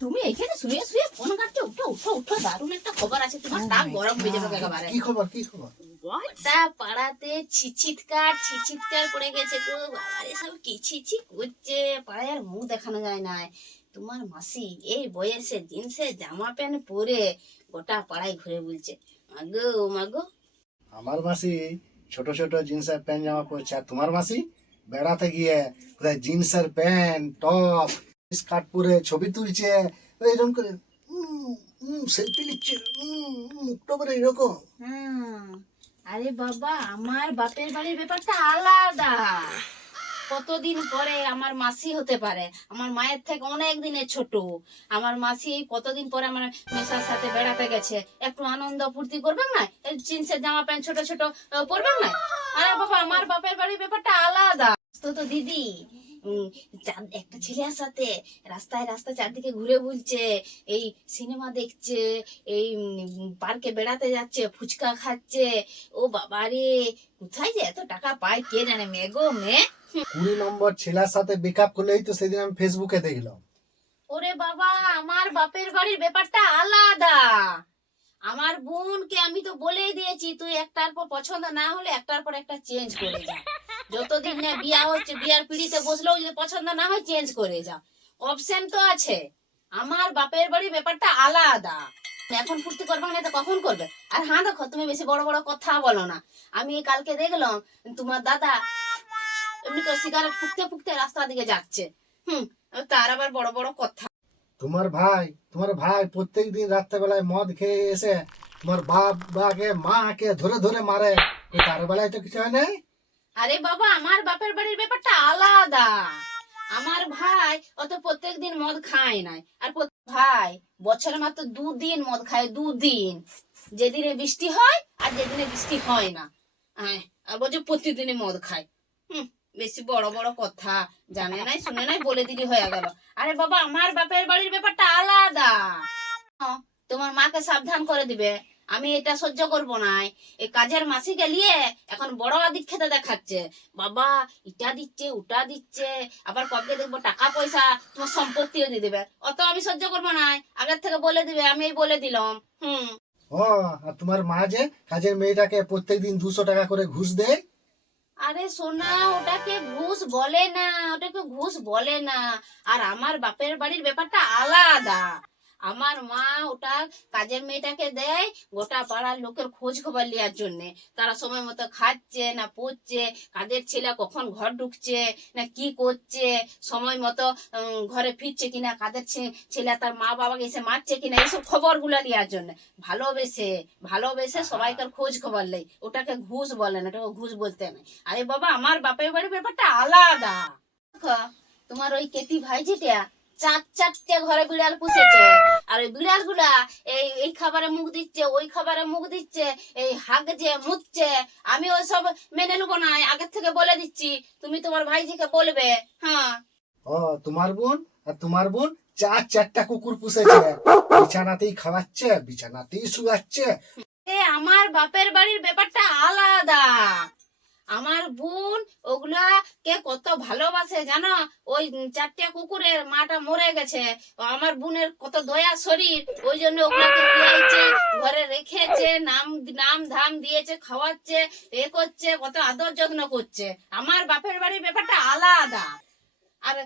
তুমি এখানে শুয়ে শুয়ে ফোন কাটছো উঠো উঠো উঠো দারুণ একটা খবর আছে তোমার নাক গরম হয়ে যাবে একেবারে। কি খবর কি খবর? গোটা পাড়াতে ছিচিৎকার ছিচিৎকার পড়ে গেছে গো বাবারে সব কি ছিছি করছে পাড়ায় আর মুখ দেখানো যায় না। তোমার মাসি এই বয়সে জিন্সে জামা প্যান্ট পরে গোটা পাড়ায় ঘুরে বলছে মাগো মাগো। আমার মাসি ছোট ছোট জিন্সের প্যান্ট জামা পরছে। আর তোমার মাসি বেড়াতে গিয়ে জিন্সের প্যান্ট টপ স্কার্ট পরে ছবি তুলছে। এরকম করে সেলফি নিচ্ছে। মুখটা করে এরকম। আরে বাবা, আমার বাপের বাড়ির ব্যাপারটা আলাদা। কতদিন পরে আমার মাসি হতে পারে? আমার মায়ের থেকে অনেক দিনের ছোট। আমার মাসি কতদিন পরে আমার মেশার সাথে বেড়াতে গেছে? একটু আনন্দ ফুর্তি করবেন না? জিন্সের জামা প্যান্ট ছোট ছোট পরবেন না? আরে বাবা, আমার বাপের বাড়ির ব্যাপারটা আলাদা। তো তো, দিদি একটা ছেলের সাথে রাস্তায় রাস্তায় চারদিকে ঘুরে বলছে এই সিনেমা দেখছে এই পার্কে বেড়াতে যাচ্ছে ফুচকা খাচ্ছে। ও বাবা রে কোথায় যে এত টাকা পায় কে জানে মে গো মে কুড়ি নম্বর ছেলের সাথে বেকআপ করলেই তো সেদিন আমি ফেসবুকে দেখলাম। ওরে বাবা আমার বাপের বাড়ির ব্যাপারটা আলাদা। আমার বোনকে আমি তো বলেই দিয়েছি তুই একটার পর পছন্দ না হলে একটার পর একটা চেঞ্জ করে যা। যতদিন না বিয়া হচ্ছে, বিয়ার পিড়িতে বসলেও যদি পছন্দ না হয় চেঞ্জ করে যা অপশন তো আছে। আমার বাপের বাড়ির ব্যাপারটা আলাদা। এখন ফুর্তি করবে না তো কখন করবে? আর হ্যাঁ দেখো, তুমি বেশি বড় বড় কথা বলো না। আমি কালকে দেখলাম, তোমার দাদা এমনি করে সিগারেট ফুকতে ফুকতে রাস্তা দিকে যাচ্ছে। হুম তার আবার বড় বড় কথা। তোমার ভাই তোমার ভাই প্রত্যেক দিন রাত্রেবেলায় মদ খেয়ে এসে তোমার বাপ, বাকে, মাকে ধরে ধরে মারে। তার বেলায় তো কিছু হয় নাই? আরে বাবা, আমার বাপের বাড়ির ব্যাপারটা আলাদা। আমার ভাই অত প্রত্যেক দিন মদ খায় নাই। আর ভাই, বছরে মাত্র দুদিন মদ খায়, দুদিন। যেদিনে বৃষ্টি হয় আর যেদিনে বৃষ্টি হয় না। আর বলছে প্রতিদিনই মদ খায়। বেশি বড় বড় কথা। জানে নাই, শুনে নাই, বলে দিলি হয়ে গেল। আরে বাবা, আমার বাপের বাড়ির ব্যাপারটা আলাদা। তোমার মাকে সাবধান করে দিবে। আমি এটা সহ্য করব না। এই কাজের মাসিকে নিয়ে এখন বড় আদিক খেতে দেখাচ্ছে। বাবা ইটা দিচ্ছে ওটা দিচ্ছে আবার কবে দেখব টাকা পয়সা তোমার সম্পত্তিও দিয়ে দিবে। অত আমি সহ্য করব না। আগের থেকে বলে দিবে আমি এই বলে দিলাম। হুম। ও আর তোমার মা যে কাজের মেয়েটাকে প্রত্যেকদিন দুশো টাকা করে ঘুষ দেয়? আরে সোনা ওটাকে ঘুষ বলে না ওটাকে ঘুষ বলে না। আর আমার বাপের বাড়ির ব্যাপারটা আলাদা। আমার মা ওটা কাজের মেয়েটাকে দেয় গোটা পাড়ার লোকের খোঁজ খবর নেওয়ার জন্য। তারা সময় মতো খাচ্ছে না পড়ছে কাদের ছেলে কখন ঘর ঢুকছে না কি করছে সময় মতো ঘরে ফিরছে কিনা কাদের ছেলে তার মা বাবাকে এসে মারছে কিনা এইসব খবরগুলো নেওয়ার জন্য। ভালোবেসে ভালোবেসে সবাইকার খোঁজ খবর নেই। ওটাকে ঘুষ বলে না ওটাকে ঘুষ বলতে নাই। আরে বাবা আমার বাপের বাড়ির ব্যাপারটা আলাদা। তোমার ওই কেতি ভাই যেটা চার চারটে ঘরে বিড়াল পুষেছে। আর ওই বিড়ালগুলা এই এই খাবারে মুখ দিচ্ছে ওই খাবারে মুখ দিচ্ছে এই হাগছে মুতছে। আমি ওই সব মেনে নেব না আগের থেকে বলে দিচ্ছি। তুমি তোমার ভাইজিকে বলবে হ্যাঁ। ও তোমার বোন? আর তোমার বোন চার চারটা কুকুর পুষেছে। বিছানাতেই খাওয়াচ্ছে বিছানাতেই শুয়াচ্ছে। এ আমার বাপের বাড়ির ব্যাপারটা আলাদা। আমার বোন ওগুলা কে কত ভালোবাসে জানো? ওই চারটে কুকুরের মাটা মরে গেছে। আমার বোনের কত দয়া শরীর, ওই জন্য ওগুলাকে ঘরে রেখেছে, নাম নাম ধাম দিয়েছে, খাওয়াচ্ছে, এ করছে, কত আদর যত্ন করছে। আমার বাপের বাড়ির ব্যাপারটা আলাদা। আর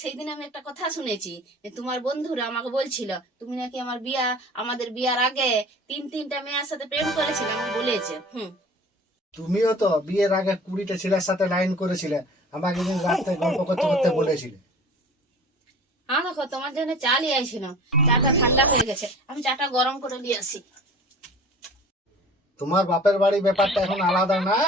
সেই দিন আমি একটা কথা শুনেছি তোমার বন্ধুরা আমাকে বলছিল, তুমি নাকি আমার বিয়া, আমাদের বিয়ার আগে তিন, তিনটা মেয়ের সাথে প্রেম করেছিলে? আমাকে বলেছে, হুম। তুমিও তো বিয়ের আগে কুড়িটা ছেলের সাথে লাইন করেছিলে। আমাকে রাতে গল্প করতে করতে বলেছিলে। তোমার জন্য চা নিয়ে আইছিল চাটা ঠান্ডা হয়ে গেছে। আমি চাটা গরম করে নিয়ে আসি। তোমার বাপের বাড়ি ব্যাপারটা এখন আলাদা না?